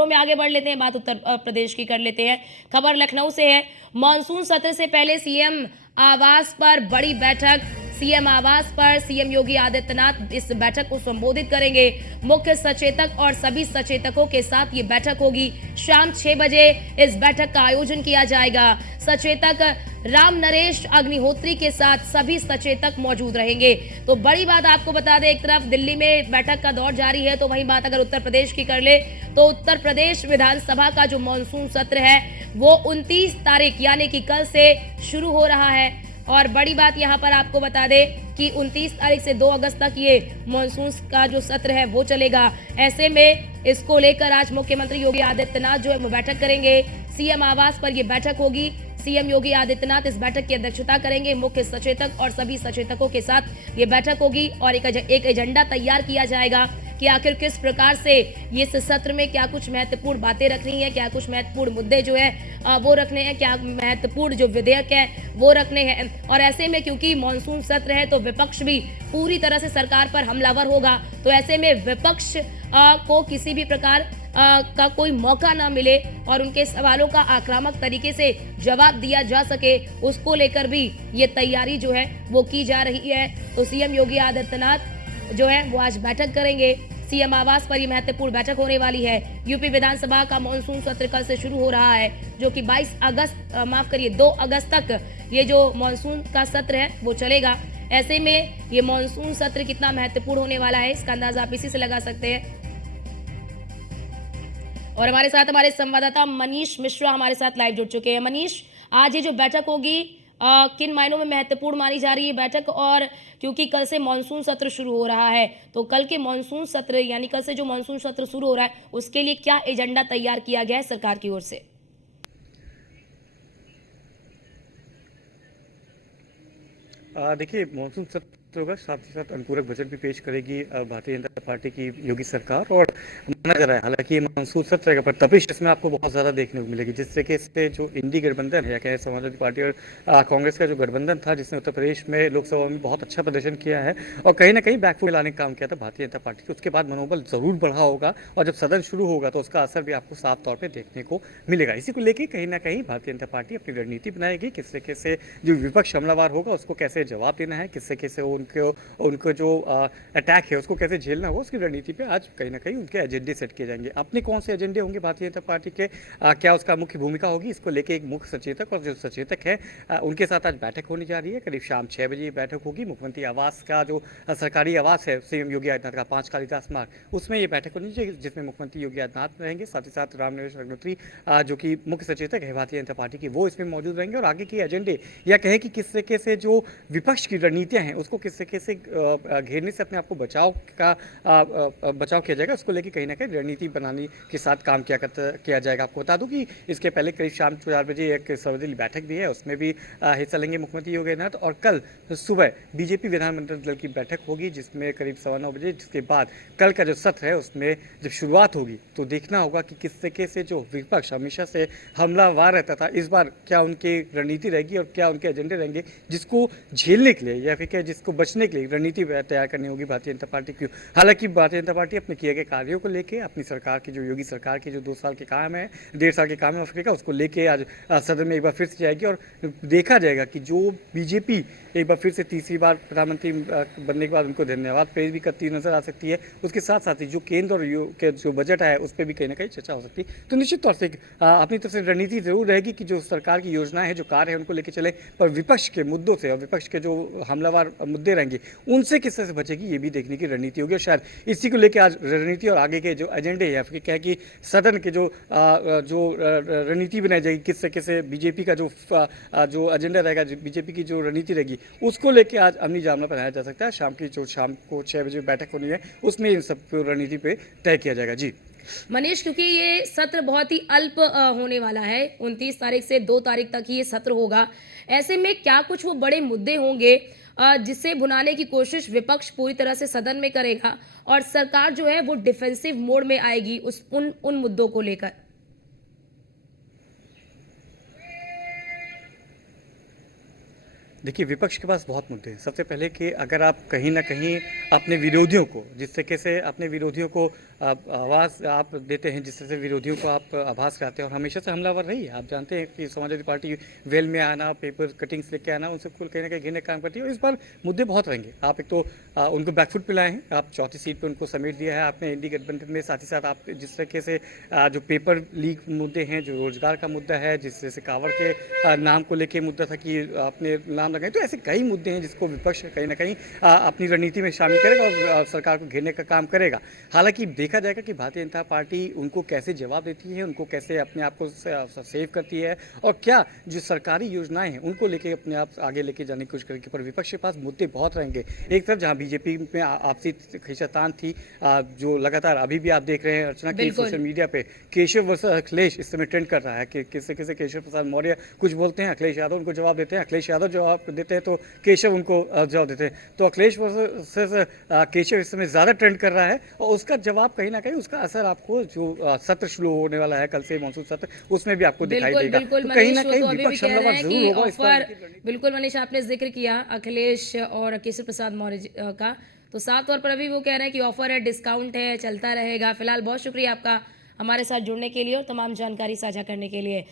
खबरों में आगे बढ़ लेते हैं, बात उत्तर प्रदेश की कर लेते हैं। खबर लखनऊ से है। मानसून सत्र से पहले सीएम आवास पर बड़ी बैठक। सीएम आवास पर सीएम योगी आदित्यनाथ इस बैठक को संबोधित करेंगे। मुख्य सचेतक और सभी सचेतकों के साथ ये बैठक होगी। शाम 6 बजे इस बैठक का आयोजन किया जाएगा। सचेतक राम नरेश अग्निहोत्री के साथ सभी सचेतक मौजूद रहेंगे। तो बड़ी बात आपको बता दें, एक तरफ दिल्ली में बैठक का दौर जारी है, तो वहीं बात अगर उत्तर प्रदेश की कर ले तो उत्तर प्रदेश विधानसभा का जो मानसून सत्र है वो 29 तारीख यानी कि कल से शुरू हो रहा है। और बड़ी बात यहां पर आपको बता दें कि 29 तारीख से 2 अगस्त तक ये मानसून का जो सत्र है वो चलेगा। ऐसे में इसको लेकर आज मुख्यमंत्री योगी आदित्यनाथ जो है वो बैठक करेंगे। सीएम आवास पर ये बैठक होगी। सीएम योगी आदित्यनाथ इस बैठक की अध्यक्षता करेंगे। मुख्य सचेतक और सभी सचेतकों के साथ ये बैठक होगी और एक एजेंडा तैयार किया जाएगा कि आखिर किस प्रकार से ये इस सत्र में क्या कुछ महत्वपूर्ण बातें रखनी है, क्या कुछ महत्वपूर्ण मुद्दे जो है वो रखने हैं, क्या महत्वपूर्ण जो विधेयक है वो रखने हैं। और ऐसे में क्योंकि मानसून सत्र है तो विपक्ष भी पूरी तरह से सरकार पर हमलावर होगा, तो ऐसे में विपक्ष को किसी भी प्रकार का कोई मौका ना मिले और उनके सवालों का आक्रामक तरीके से जवाब दिया जा सके, उसको लेकर भी ये तैयारी जो है वो की जा रही है। तो सीएम योगी आदित्यनाथ जो है वो आज बैठक करेंगे। सीएम आवास पर यह महत्वपूर्ण बैठक होने वाली है। यूपी विधानसभा का मानसून सत्र कल से शुरू हो रहा है, जो कि 2 अगस्त तक ये जो मानसून का सत्र है वो चलेगा। ऐसे में ये मानसून सत्र कितना महत्वपूर्ण होने वाला है इसका अंदाजा आप इसी से लगा सकते हैं। और हमारे साथ हमारे संवाददाता मनीष मिश्रा हमारे साथ लाइव जुड़ चुके हैं। मनीष, आज ये जो बैठक होगी किन मायनों में महत्वपूर्ण मानी जा रही है बैठक, और क्योंकि कल से मानसून सत्र शुरू हो रहा है तो कल के मानसून सत्र यानी कल से जो मानसून सत्र शुरू हो रहा है उसके लिए क्या एजेंडा तैयार किया गया है सरकार की ओर से? देखिए, मानसून सत्र होगा, साथ ही साथ अनुपूरक बजट भी पेश करेगी भारतीय जनता पार्टी की योगी सरकार। और माना जा रहा है हालांकि ये मानसून सत्र रहेगा पर तपिश इसमें आपको बहुत ज़्यादा देखने को मिलेगी, जिस तरीके से जो इंडी गठबंधन है या कहें समाजवादी पार्टी और कांग्रेस का जो गठबंधन था जिसने उत्तर प्रदेश में लोकसभा में बहुत अच्छा प्रदर्शन किया है और कहीं ना कहीं बैकफुट में लाने का काम किया था भारतीय जनता पार्टी के, उसके बाद मनोबल जरूर बढ़ा होगा और जब सदन शुरू होगा तो उसका असर भी आपको साफ तौर पर देखने को मिलेगा। इसी को लेकर कहीं ना कहीं भारतीय जनता पार्टी अपनी रणनीति बनाएगी, किस तरीके से जो विपक्ष हमलावर होगा उसको कैसे जवाब देना है, किस तरीके से उनको जो अटैक है उसको कैसे झेलना होगा, उसकी रणनीति पे आज कहीं ना कहीं उनके एजेंडे सेट किए जाएंगे। अपने कौन से एजेंडे होंगे भारतीय जनता पार्टी के, क्या उसका मुख्य भूमिका होगी, इसको लेके एक मुख्य सचेतक और जो सचेतक है उनके साथ आज बैठक होने जा रही है। करीब शाम 6 बजे ये बैठक होगी। मुख्यमंत्री आवास का जो सरकारी आवास है सीएम योगी आदित्यनाथ का 5 कालिदास मार्ग, उसमें ये बैठक होनी चाहिए जिसमें मुख्यमंत्री योगी आदित्यनाथ रहेंगे, साथ ही साथ राम नरेश अग्निहोत्री जो कि मुख्य सचेतक है भारतीय जनता पार्टी की, वो इसमें मौजूद रहेंगे। और आगे के एजेंडे या कहें कि किस तरीके से जो विपक्ष की रणनीतियां हैं उसको किस तरीके से घेरने से अपने आप को बचाव किया जाएगा, उसको लेकर कहीं ना कहीं रणनीति बनाने के साथ काम किया जाएगा। आपको बता दूं कि इसके पहले करीब शाम 4 बजे एक सर्वदलीय बैठक भी है, उसमें भी हिस्सा लेंगे मुख्यमंत्री योगी आदित्यनाथ। और कल सुबह बीजेपी विधानमंडल दल की बैठक होगी जिसमें करीब 9:15 बजे, जिसके बाद कल का जो सत्र है उसमें जब शुरुआत होगी तो देखना होगा कि किस तरीके से जो विपक्ष हमेशा से हमलावर रहता था इस बार क्या उनकी रणनीति रहेगी और क्या उनके एजेंडे रहेंगे जिसको झेलने के लिए या फिर क्या जिसको बचने के लिए रणनीति तैयार करनी होगी भारतीय जनता पार्टी की। हालांकि भारतीय जनता पार्टी अपने किए गए कार्यों को लेके अपनी सरकार की जो योगी सरकार की जो 2 साल के काम है, 1.5 साल के काम है अफ्रीका, उसको लेके आज सदन में एक बार फिर से जाएगी और देखा जाएगा कि जो बीजेपी एक बार फिर से तीसरी बार प्रधानमंत्री बनने के बाद उनको धन्यवाद पेश भी करती नजर आ सकती है। उसके साथ साथ ही जो केंद्र और के जो बजट है उस पर भी कहीं ना कहीं चर्चा हो सकती है। तो निश्चित तौर से अपनी तरफ से रणनीति जरूर रहेगी कि जो सरकार की योजनाएं है, जो कार्य है उनको लेकर चले, पर विपक्ष के मुद्दों से और विपक्ष के जो हमलावर मुद्दे रहेंगे उनसे किस तरह से बचेगी ये भी देखने की रणनीति होगी। और शायद इसी को लेकर आज रणनीति और आगे के जो एजेंडे है या फिर क्या है कि सदन के जो रणनीति बनाई जाएगी, किस तरीके से बीजेपी का जो एजेंडा रहेगा, बीजेपी की जो रणनीति रहेगी उसको लेकर आज अमली जामला पहनाया जा सकता है। शाम को 6 बजे बैठक होनी है उसमें इन सब रणनीति पे तय किया जाएगा। जी मनीष, क्योंकि ये सत्र बहुत ही अल्प होने वाला है, 29 तारीख से 2 तारीख तक ही ये सत्र होगा, ऐसे में क्या कुछ वो बड़े मुद्दे होंगे जिसे भुनाने की कोशिश विपक्ष पूरी तरह से सदन में करेगा और सरकार जो है वो डिफेंसिव मोड में आएगी उन मुद्दों को लेकर? देखिए, विपक्ष के पास बहुत मुद्दे हैं। सबसे पहले कि अगर आप कहीं न कहीं अपने विरोधियों को, जिस तरीके से अपने विरोधियों को आवाज़ आप देते हैं, जिस तरह से विरोधियों को आप आभास कराते हैं और हमेशा से हमलावर रही है। आप जानते हैं कि समाजवादी पार्टी वेल में आना, पेपर कटिंग्स लेके आना, उनसे कुल कहीं न कहीं घेरने का काम करती है और इस बार मुद्दे बहुत रहेंगे। आप एक तो उनको बैकफुट पे लाए हैं, आप चौथी सीट पे उनको समेट दिया है आपने इंडी गठबंधन में। साथ ही साथ आप जिस तरीके से जो पेपर लीक मुद्दे हैं, जो रोज़गार का मुद्दा है, जिस तरह से कांवड़ के नाम को लेके मुद्दा था कि आपने नाम लगाए, तो ऐसे कई मुद्दे हैं जिसको विपक्ष कहीं न कहीं अपनी रणनीति में शामिल करेगा और सरकार को घेरने का काम करेगा। हालाँकि देखा जाएगा कि भारतीय जनता पार्टी उनको कैसे जवाब देती है, उनको कैसे अपने आप को सेव करती है और क्या जो सरकारी योजनाएँ हैं, उनको लेके अपने आप आगे लेके जाने की कोशिश करेगी। पर विपक्ष के पास मुद्दे बहुत रहेंगे। एक तरफ जहाँ बीजेपी में आपसी खींचातान थी, जो लगातार अभी भी आप देख रहे हैं अर्चना की बिल्कुल। सोशल मीडिया पे केशव वर्सेस अखिलेश इस समय ट्रेंड कर रहा है कि किससे किसे केशव प्रसाद मौर्य कुछ बोलते हैं, अखिलेश यादव उनको जवाब देते हैं, अखिलेश यादव जवाब देते हैं तो केशव उनको जवाब देते हैं। तो अखिलेश वर्सेस केशव इस समय ज़्यादा ट्रेंड कर रहा है और उसका जवाब कहीं न कहीं उसका असर आपको जो सत्र शुरू होने वाला है कल से मानसून सत्र, उसमें भी आपको दिखाई बिल्कुल देगा। बिल्कुल तो कहीं मनीष, न वो कहीं तो अभी भी विपक्ष कह रहे हमलावर हैं ज़रूर कि होगा इस बार ऑफर, बिल्कुल मनीष, आपने जिक्र किया अखिलेश और केशव प्रसाद मौर्य का, तो साफ तौर पर अभी वो कह रहे हैं कि ऑफर है, डिस्काउंट है, चलता रहेगा। फिलहाल बहुत शुक्रिया आपका हमारे साथ जुड़ने के लिए और तमाम जानकारी साझा करने के लिए।